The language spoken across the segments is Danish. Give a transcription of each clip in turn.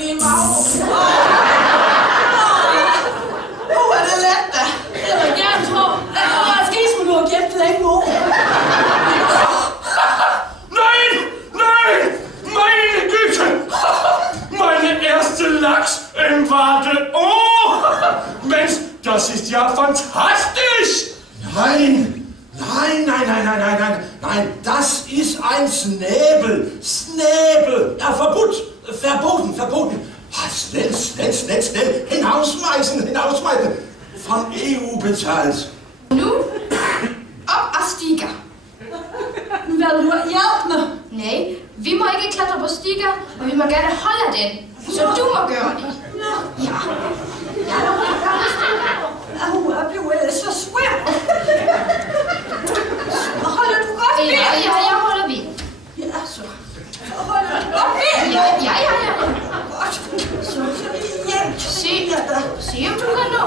ondt i maven. Er det let da? Jeg vil gerne tro, at måske skulle du have gemt længe nu. Nej! Meine Güte! Meine erste Lachs im Warte. Oh! Mensch, das ist ja fantastisch! Nein, das ist ein Snäbel. Snäbel. Ja, verboten. Schnell. Hinausschmeißen. Von EU bezahlt. Nu, op og stiger. Vil du hjælpe mig? Nej, vi må ikke klatre på stiger, men vi må gerne holde den. Så du må gøre det. Ja. Jeg blev så svær. Holder du godt ved? Ja, jeg holder ved. Ja, så. Holder du godt ved? Ja. Godt. Så hjem. Se om du kan nå.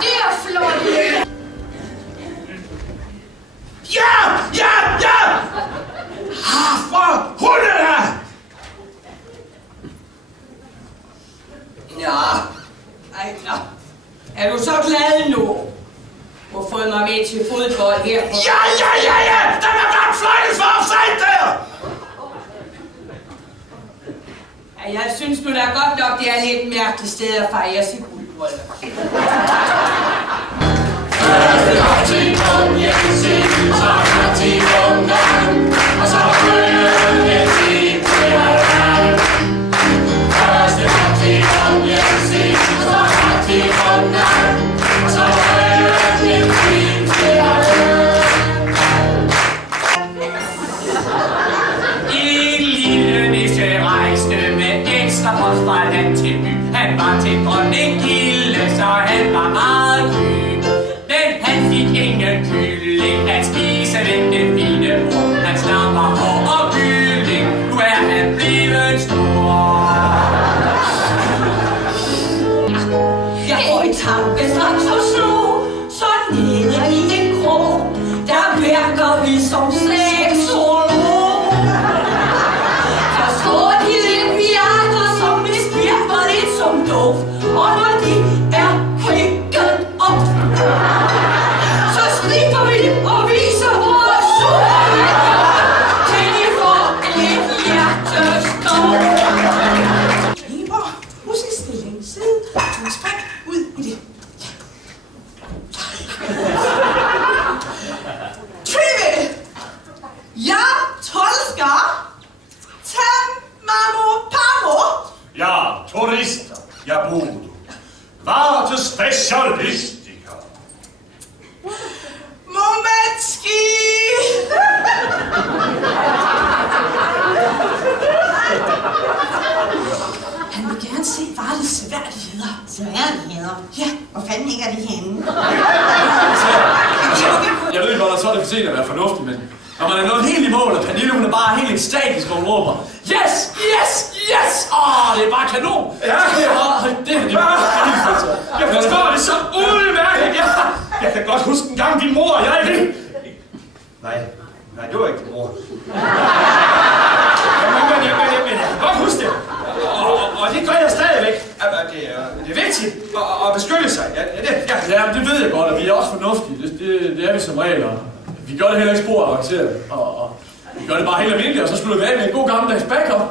Det er flot. Ja! For hunde! Ja, Ejder. Er du så glad nu? Du har fået mig med til fodbold her. Ja! Der var bare fløjtes for offside der! Ja, jeg synes nu da godt nok, det er lidt mærkeligt sted at fejre sit guldbryllup. Første til kongen, så til kongen, og så følger til kongen. Første til kongen, så til kongen, og så følger til kongen. En lille nisse rejste med ekstra post fra land til by. Han var til dronning Gilde, så han var meget gy. Han fik ingen kylling at spise den fine bror. Hans navn var Hår og Kylling, nu er han blevet stor. Jeg går i tanke straks og slå, så nede i en krog, der virker vi som slægtsolog. Forstår de lidt piater, som vi spirker lidt som duft, og når de er klikket op, så striber vi og viser vores solværker, til de får et hjertestop. Kniber, musikstilling, side, transport, ud i det. Trivial! Ja, tolskar! Tam, mamo, pamo! Ja, turister, jeg bruger. Varte specialistiker. Momentski! Han vil gerne se Vartes seværdigheder. Seværdigheder? Ja. Hvor fanden hænger de henne? Jeg ved godt, at så er det for sent at være fornuftig, men når man er nået helt i mål, og Pernille, hun er bare helt ekstatisk, og hun råber, yes! Det er bare kanon! Ja. Jeg forstår det så udmærket. Jeg kan godt huske en gang din mor og jeg vil. Nej, det var ikke din mor. Men jeg kan godt huske det. Og det gør jeg stadigvæk. Det er vigtigt at beskytte sig. Ja, det ved jeg godt, og vi er også fornuftige. Det er vi som regel, og vi gør det heller ikke spor avanceret. Og vi gør det bare helt almindeligt, og så skulle det være med en god gammeldags backup.